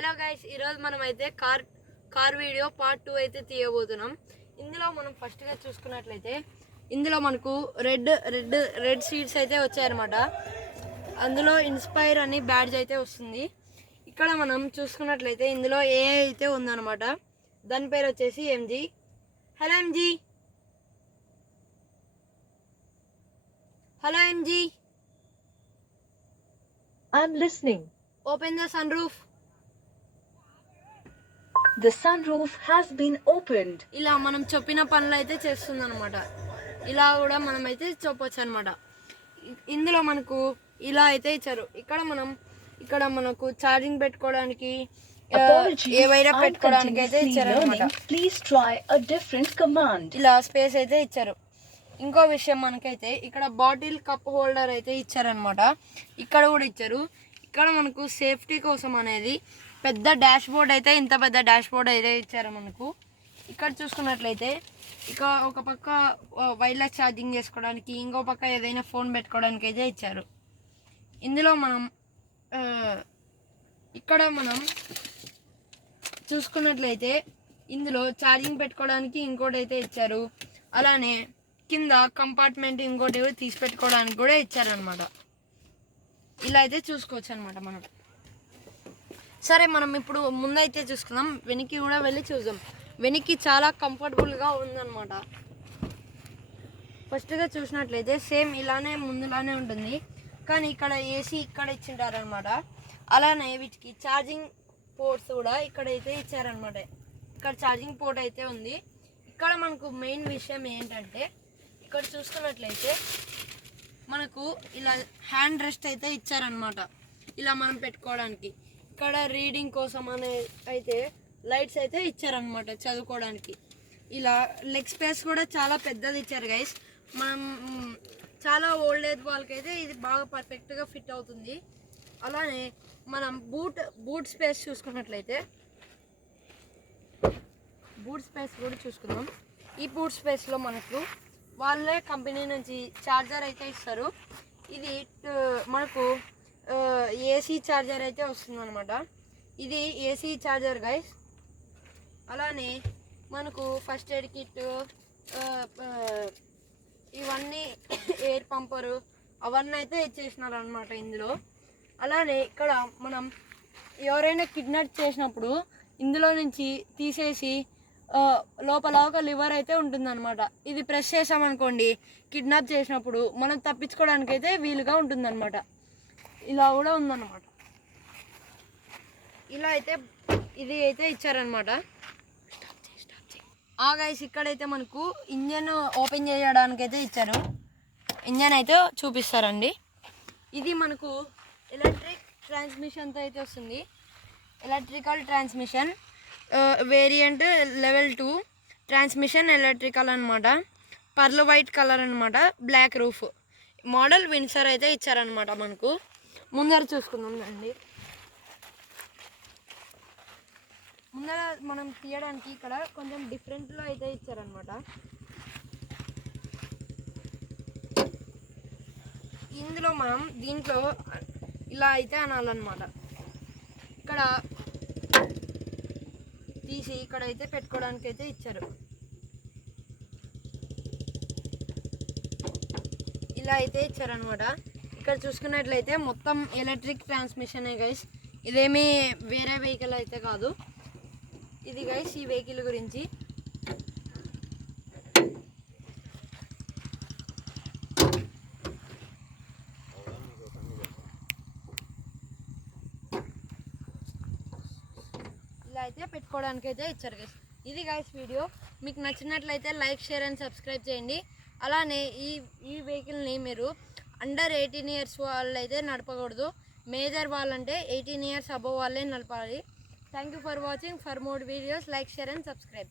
Hello guys, ఈరోజు మనం అయితే కార్ వీడియో పార్ట్ 2 అయితే తీయబోతున్నాం. ఇందులో మనం ఫస్ట్గా చూసుకున్నట్లయితే ఇందులో మనకు రెడ్ సీట్స్ అయితే వచ్చాయన్నమాట. అందులో ఇన్స్పైర్ అని బ్యాడ్జ్ అయితే వస్తుంది. ఇక్కడ మనం చూసుకున్నట్లయితే ఇందులో ఏ అయితే ఉందన్నమాట. దాని పేరు వచ్చేసి MG. Hello MG, hello MG, I'm listening. Open the sunroof. The sunroof has been opened. ఇలా మనం చెప్పిన పనులు అయితే చేస్తుంది అనమాట. ఇలా కూడా మనం అయితే చెప్పొచ్చు అనమాట. ఇందులో మనకు ఇలా అయితే ఇచ్చారు. ఇక్కడ మనకు ఛార్జింగ్ పెట్టుకోవడానికి ఏవైనా పెట్టుకోవడానికి అయితే ఇచ్చారు అనమాట. Please try a different command. ఇలా స్పేస్ అయితే ఇచ్చారు. ఇంకో విషయం మనకైతే ఇక్కడ బాటిల్ కప్ హోల్డర్ అయితే ఇచ్చారనమాట. ఇక్కడ కూడా ఇచ్చారు. ఇక్కడ మనకు సేఫ్టీ కోసం అనేది పెద్ద డాష్ బోర్డ్ అయితే, ఇంత పెద్ద డాష్ బోర్డ్ అయితే ఇచ్చారు మనకు. ఇక్కడ చూసుకున్నట్లయితే ఇక ఒక పక్క వైర్లెస్ ఛార్జింగ్ చేసుకోవడానికి, ఇంకో పక్క ఏదైనా ఫోన్ పెట్టుకోవడానికి అయితే ఇచ్చారు. ఇందులో ఇక్కడ మనం చూసుకున్నట్లయితే ఇందులో ఛార్జింగ్ పెట్టుకోవడానికి ఇంకోటి అయితే ఇచ్చారు. అలానే కింద కంపార్ట్మెంట్ ఇంకోటి తీసి పెట్టుకోవడానికి కూడా ఇచ్చారనమాట. ఇలా అయితే చూసుకోవచ్చు అనమాట మనం. సరే, మనం ఇప్పుడు ముందైతే చూసుకుందాం, వెనక్కి కూడా వెళ్ళి చూద్దాం. వెనక్కి చాలా కంఫర్టబుల్గా ఉందన్నమాట. ఫస్ట్గా చూసినట్లయితే సేమ్ ఇలానే ముందులానే ఉంటుంది, కానీ ఇక్కడ ఏసీ ఇక్కడ ఇచ్చింటారనమాట. అలానే వీటికి ఛార్జింగ్ పోర్ట్స్ కూడా ఇక్కడైతే ఇచ్చారనమాట. ఇక్కడ ఛార్జింగ్ పోర్ట్ అయితే ఉంది. ఇక్కడ మనకు మెయిన్ విషయం ఏంటంటే, ఇక్కడ చూసుకున్నట్లయితే మనకు ఇలా హ్యాండ్ రెస్ట్ అయితే ఇచ్చారనమాట. ఇలా మనం పెట్టుకోవడానికి. ఇక్కడ రీడింగ్ కోసం అనే అయితే లైట్స్ అయితే ఇచ్చారనమాట చదువుకోవడానికి. ఇలా లెగ్ స్పేస్ కూడా చాలా పెద్దది ఇచ్చారు గైస్. మనం చాలా ఓల్డ్ ఏజ్ వాళ్ళకి అయితే ఇది బాగా పర్ఫెక్ట్గా ఫిట్ అవుతుంది. అలానే మనం బూట్ స్పేస్ చూసుకున్నట్లయితే బూట్ స్పేస్ కూడా చూసుకుందాం. ఈ బూట్ స్పేస్లో మనకు వాళ్ళే కంపెనీ నుంచి ఛార్జర్ అయితే ఇస్తారు. ఇది మనకు ఏసీ ఛార్జర్ అయితే వస్తుంది అనమాట. ఇది ఏసీ ఛార్జర్ గైస్. అలానే మనకు ఫస్ట్ ఎయిడ్ కిట్, ఇవన్నీ ఎయిర్ పంపరు అవన్నీ అయితే ఇచ్చేసినారు అనమాట ఇందులో. అలానే ఇక్కడ మనం ఎవరైనా కిడ్నాప్ చేసినప్పుడు ఇందులో నుంచి తీసేసి లోపల ఒక లివర్ అయితే ఉంటుందన్నమాట. ఇది ప్రెస్ చేసామనుకోండి, కిడ్నాప్ చేసినప్పుడు మనం తప్పించుకోవడానికి అయితే వీలుగా ఉంటుందన్నమాట. ఇలా కూడా ఉందన్నమాట. ఇలా అయితే ఇది అయితే ఇచ్చారనమాట. గైస్, ఇక్కడైతే మనకు ఇంజన్ ఓపెన్ చేయడానికి అయితే ఇచ్చారు. ఇంజన్ అయితే చూపిస్తారండి. ఇది మనకు ఎలక్ట్రిక్ ట్రాన్స్మిషన్తో అయితే వస్తుంది. Electrical transmission variant level 2 transmission electrical అనమాట. పర్ల్ వైట్ కలర్ అనమాట. బ్లాక్ రూఫ్ మోడల్ విన్సర్ అయితే ఇచ్చారనమాట. మనకు ముందర చూసుకుందాం అండి. ముందర మనం తీయడానికి ఇక్కడ కొంచెం డిఫరెంట్లో అయితే ఇచ్చారనమాట. ఇందులో మనం దీంట్లో ఇలా అయితే అనాలన్నమాట. ఇక్కడ తీసి ఇక్కడైతే పెట్టుకోవడానికి అయితే ఇచ్చారు. ఇలా అయితే ఇచ్చారనమాట. ఇక్కడ చూసుకున్నట్లయితే మొత్తం ఎలక్ట్రిక్ ట్రాన్స్మిషనే గైస్. ఇదేమీ వేరే వెహికల్ అయితే కాదు. ఇది గైస్ ఈ వెహికల్ గురించి. ఇలా అయితే పెట్టుకోవడానికి అయితే ఇచ్చారు గైస్. ఇది గైస్ వీడియో. మీకు నచ్చినట్లయితే లైక్, షేర్ అండ్ సబ్స్క్రైబ్ చేయండి. అలానే ఈ వెహికల్ని మీరు అండర్ 18 ఇయర్స్ వాళ్ళు అయితే నడపకూడదు. మేజర్ వాళ్ళంటే 18 ఇయర్స్ అబోవ్ వాళ్ళే నడపాలి. Thank you for watching. For more videos like, share and subscribe.